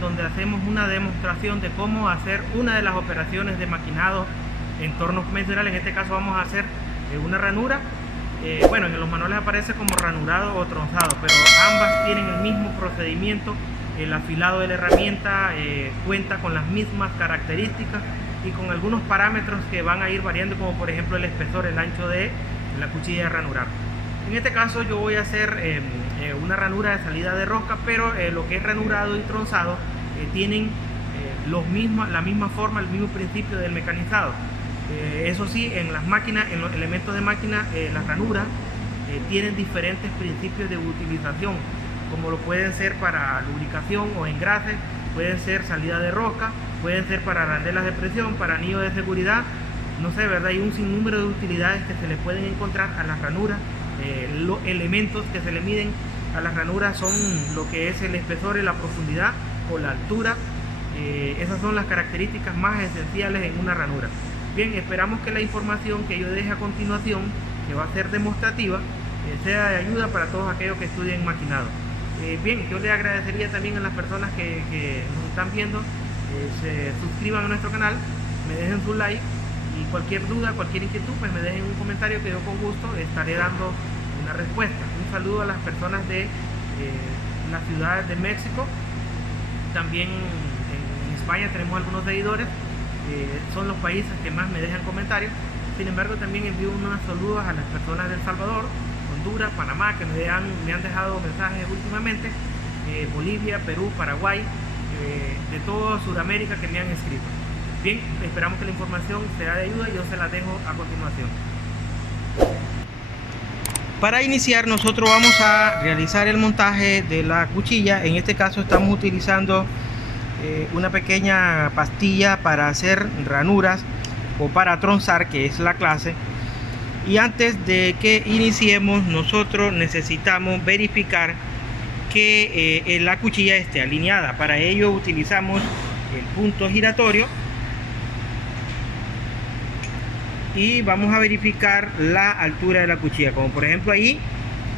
en donde hacemos una demostración de cómo hacer una de las operaciones de maquinado en torno convencional. En este caso vamos a hacer una ranura. Bueno, en los manuales aparece como ranurado o tronzado, pero ambas tienen el mismo procedimiento. El afilado de la herramienta cuenta con las mismas características y con algunos parámetros que van a ir variando, como por ejemplo el espesor, el ancho de la cuchilla de ranurar. En este caso yo voy a hacer una ranura de salida de rosca, pero lo que es ranurado y tronzado tienen la misma forma, el mismo principio del mecanizado. Eso sí, en las máquinas, en los elementos de máquina, las ranuras tienen diferentes principios de utilización, como lo pueden ser para lubricación o engrase, pueden ser salida de rosca, pueden ser para arandelas de presión, para anillos de seguridad, no sé, ¿verdad? Hay un sinnúmero de utilidades que se le pueden encontrar a las ranuras. Los elementos que se le miden a las ranuras son lo que es el espesor y la profundidad o la altura. Esas son las características más esenciales en una ranura. Bien, esperamos que la información que yo deje a continuación, que va a ser demostrativa, sea de ayuda para todos aquellos que estudien maquinado. Bien, yo le agradecería también a las personas que nos están viendo, se suscriban a nuestro canal, me dejen su like, y cualquier duda, cualquier inquietud, pues me dejen un comentario que yo con gusto estaré dando una respuesta. Un saludo a las personas de las ciudades de México. También en España tenemos algunos seguidores, son los países que más me dejan comentarios. Sin embargo, también envío unos saludos a las personas de El Salvador, Honduras, Panamá, que me han dejado mensajes últimamente, Bolivia, Perú, Paraguay, de toda Sudamérica que me han escrito. Bien, esperamos que la información sea de ayuda y yo se la dejo a continuación. Para iniciar, nosotros vamos a realizar el montaje de la cuchilla. En este caso estamos utilizando una pequeña pastilla para hacer ranuras o para tronzar, que es la clase. Y antes de que iniciemos, nosotros necesitamos verificar que la cuchilla esté alineada. Para ello utilizamos el punto giratorio y vamos a verificar la altura de la cuchilla. Como por ejemplo ahí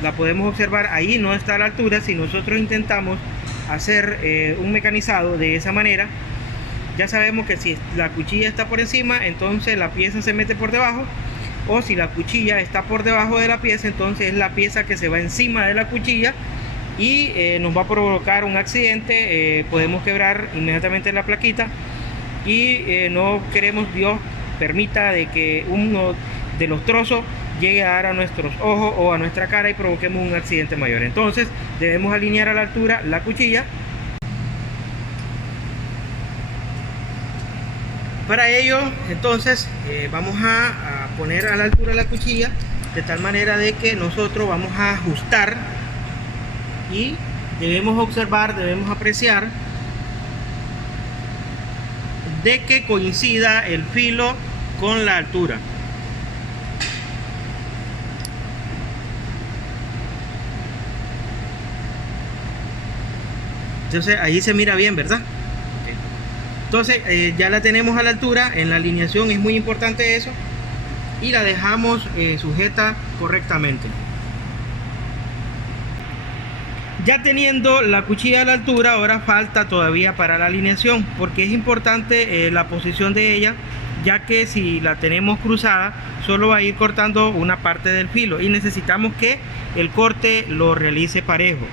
la podemos observar, ahí no está a la altura. Si nosotros intentamos hacer un mecanizado de esa manera, ya sabemos que si la cuchilla está por encima, entonces la pieza se mete por debajo, o si la cuchilla está por debajo de la pieza, entonces es la pieza que se va encima de la cuchilla y nos va a provocar un accidente. Podemos quebrar inmediatamente la plaquita y no queremos, Dios permita, de que uno de los trozos llegue a dar a nuestros ojos o a nuestra cara y provoquemos un accidente mayor. Entonces debemos alinear a la altura la cuchilla. Para ello, entonces vamos a poner a la altura la cuchilla de tal manera de que nosotros vamos a ajustar y debemos observar, debemos apreciar de que coincida el filo con la altura. Entonces ahí se mira bien, ¿verdad? Okay. Entonces ya la tenemos a la altura. En la alineación es muy importante eso, y la dejamos sujeta correctamente. Ya teniendo la cuchilla a la altura, ahora falta todavía para la alineación, porque es importante la posición de ella, ya que si la tenemos cruzada solo va a ir cortando una parte del filo y necesitamos que el corte lo realice parejo.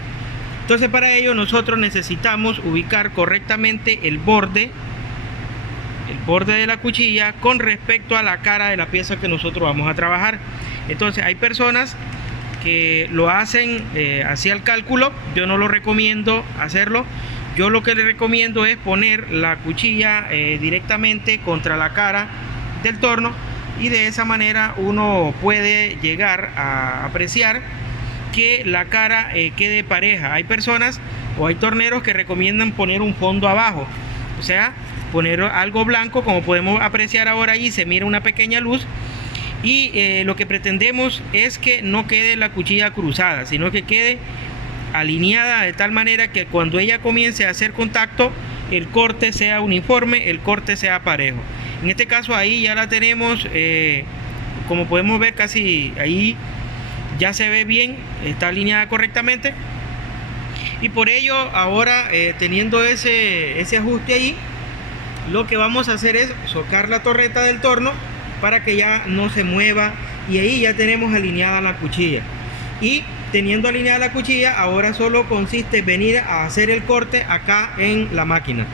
Entonces para ello nosotros necesitamos ubicar correctamente el borde de la cuchilla con respecto a la cara de la pieza que nosotros vamos a trabajar. Entonces hay personas que lo hacen hacia el cálculo. Yo no lo recomiendo hacerlo. Yo lo que le recomiendo es poner la cuchilla directamente contra la cara del torno, y de esa manera uno puede llegar a apreciar que la cara quede pareja. Hay personas o hay torneros que recomiendan poner un fondo abajo, o sea, poner algo blanco, como podemos apreciar ahora. Ahí se mira una pequeña luz, y lo que pretendemos es que no quede la cuchilla cruzada, sino que quede alineada de tal manera que cuando ella comience a hacer contacto, el corte sea uniforme, el corte sea parejo. En este caso ahí ya la tenemos, como podemos ver, casi ahí ya se ve bien, está alineada correctamente. Y por ello ahora teniendo ese ajuste ahí, lo que vamos a hacer es socar la torreta del torno para que ya no se mueva, y ahí ya tenemos alineada la cuchilla. Y teniendo alineada la cuchilla, ahora solo consiste en venir a hacer el corte acá en la máquina.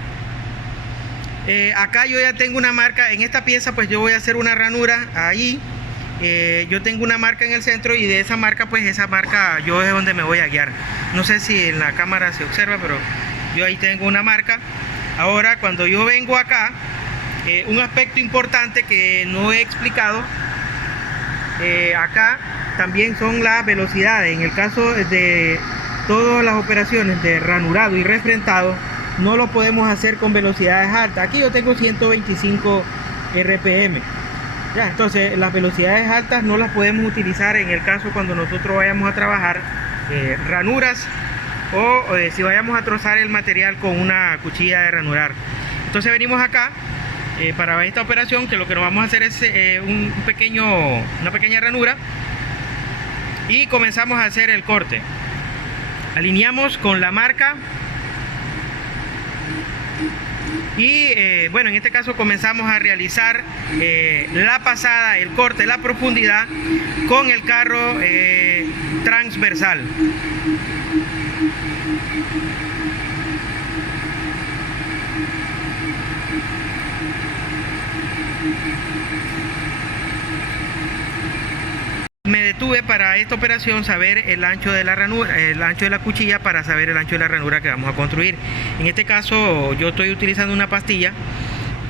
Acá yo ya tengo una marca en esta pieza, pues yo voy a hacer una ranura ahí. Yo tengo una marca en el centro, y de esa marca, pues esa marca yo es donde me voy a guiar. No sé si en la cámara se observa, pero yo ahí tengo una marca. Ahora cuando yo vengo acá, un aspecto importante que no he explicado, acá también son las velocidades. En el caso de todas las operaciones de ranurado y refrentado, no lo podemos hacer con velocidades altas. Aquí yo tengo 125 RPM. Ya, entonces las velocidades altas no las podemos utilizar en el caso cuando nosotros vayamos a trabajar ranuras o si vayamos a trozar el material con una cuchilla de ranurar. Entonces venimos acá para esta operación, que lo que nos vamos a hacer es una pequeña ranura, y comenzamos a hacer el corte. Alineamos con la marca y bueno, en este caso comenzamos a realizar la pasada, el corte, la profundidad con el carro transversal. Me detuve para esta operación saber el ancho de la ranura, el ancho de la cuchilla, para saber el ancho de la ranura que vamos a construir. En este caso yo estoy utilizando una pastilla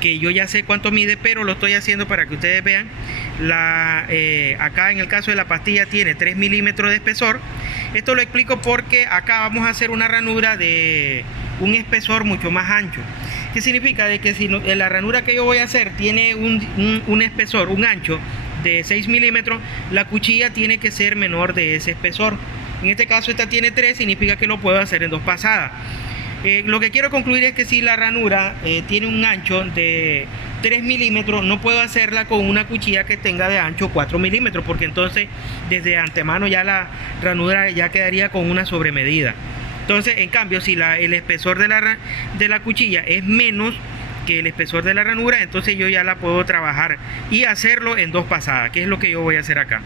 que yo ya sé cuánto mide, pero lo estoy haciendo para que ustedes vean. Acá en el caso de la pastilla tiene 3 milímetros de espesor. Esto lo explico porque acá vamos a hacer una ranura de un espesor mucho más ancho. ¿Qué significa? De que si la ranura que yo voy a hacer tiene un espesor, un ancho de 6 milímetros, la cuchilla tiene que ser menor de ese espesor. En este caso esta tiene 3, significa que lo puedo hacer en 2 pasadas. Lo que quiero concluir es que si la ranura tiene un ancho de 3 milímetros, no puedo hacerla con una cuchilla que tenga de ancho 4 milímetros, porque entonces desde antemano ya la ranura ya quedaría con una sobremedida. Entonces, en cambio, si el espesor de la cuchilla es menos que el espesor de la ranura, entonces yo ya la puedo trabajar y hacerlo en 2 pasadas, que es lo que yo voy a hacer acá.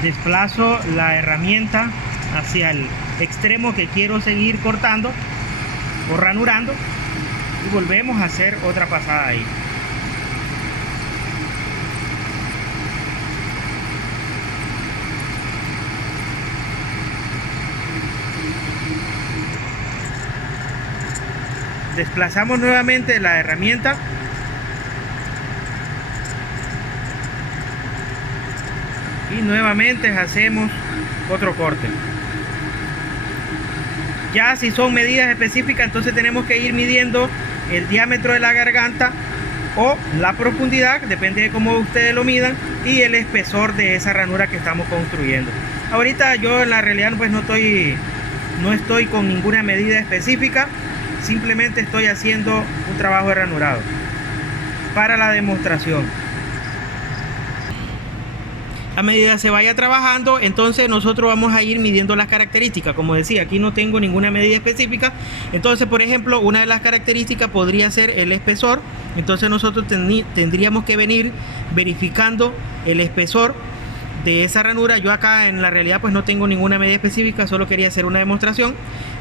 Desplazo la herramienta hacia el extremo que quiero seguir cortando o ranurando, y volvemos a hacer otra pasada ahí. Desplazamos nuevamente la herramienta y nuevamente hacemos otro corte. Ya si son medidas específicas, entonces tenemos que ir midiendo el diámetro de la garganta o la profundidad, depende de cómo ustedes lo midan, y el espesor de esa ranura que estamos construyendo. Ahorita yo en la realidad pues no estoy con ninguna medida específica, simplemente estoy haciendo un trabajo de ranurado para la demostración. A medida se vaya trabajando, entonces nosotros vamos a ir midiendo las características. Como decía, aquí no tengo ninguna medida específica. Entonces, por ejemplo, una de las características podría ser el espesor. Entonces nosotros tendríamos que venir verificando el espesor de esa ranura. Yo acá en la realidad pues no tengo ninguna medida específica, solo quería hacer una demostración.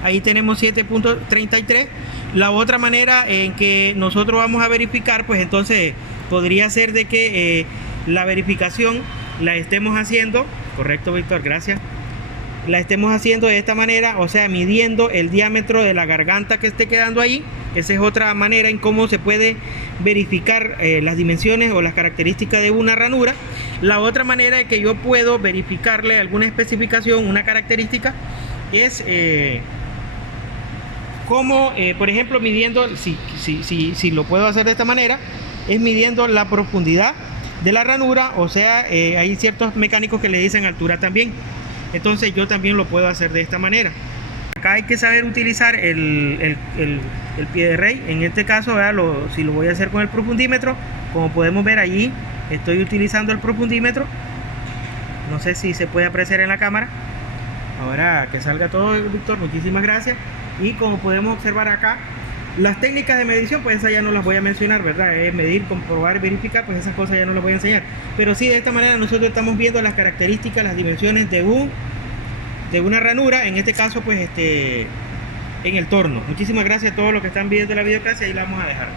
Ahí tenemos 7.33. La otra manera en que nosotros vamos a verificar, pues entonces podría ser de que la verificación la estemos haciendo, correcto Víctor, gracias, la estemos haciendo de esta manera, o sea, midiendo el diámetro de la garganta que esté quedando ahí. Esa es otra manera en cómo se puede verificar las dimensiones o las características de una ranura. La otra manera de que yo puedo verificarle alguna especificación, una característica, es como, por ejemplo, midiendo, si lo puedo hacer de esta manera, es midiendo la profundidad de la ranura, o sea, hay ciertos mecánicos que le dicen altura también. Entonces yo también lo puedo hacer de esta manera. Acá hay que saber utilizar el pie de rey. En este caso, si lo voy a hacer con el profundímetro, como podemos ver allí, estoy utilizando el profundímetro. No sé si se puede apreciar en la cámara. Ahora que salga todo, Víctor, muchísimas gracias. Y como podemos observar acá, las técnicas de medición, pues esas ya no las voy a mencionar, ¿verdad? Medir, comprobar, verificar, pues esas cosas ya no las voy a enseñar. Pero sí, de esta manera nosotros estamos viendo las características, las dimensiones de una ranura, en este caso, pues en el torno. Muchísimas gracias a todos los que están viendo la videoclase, ahí la vamos a dejar.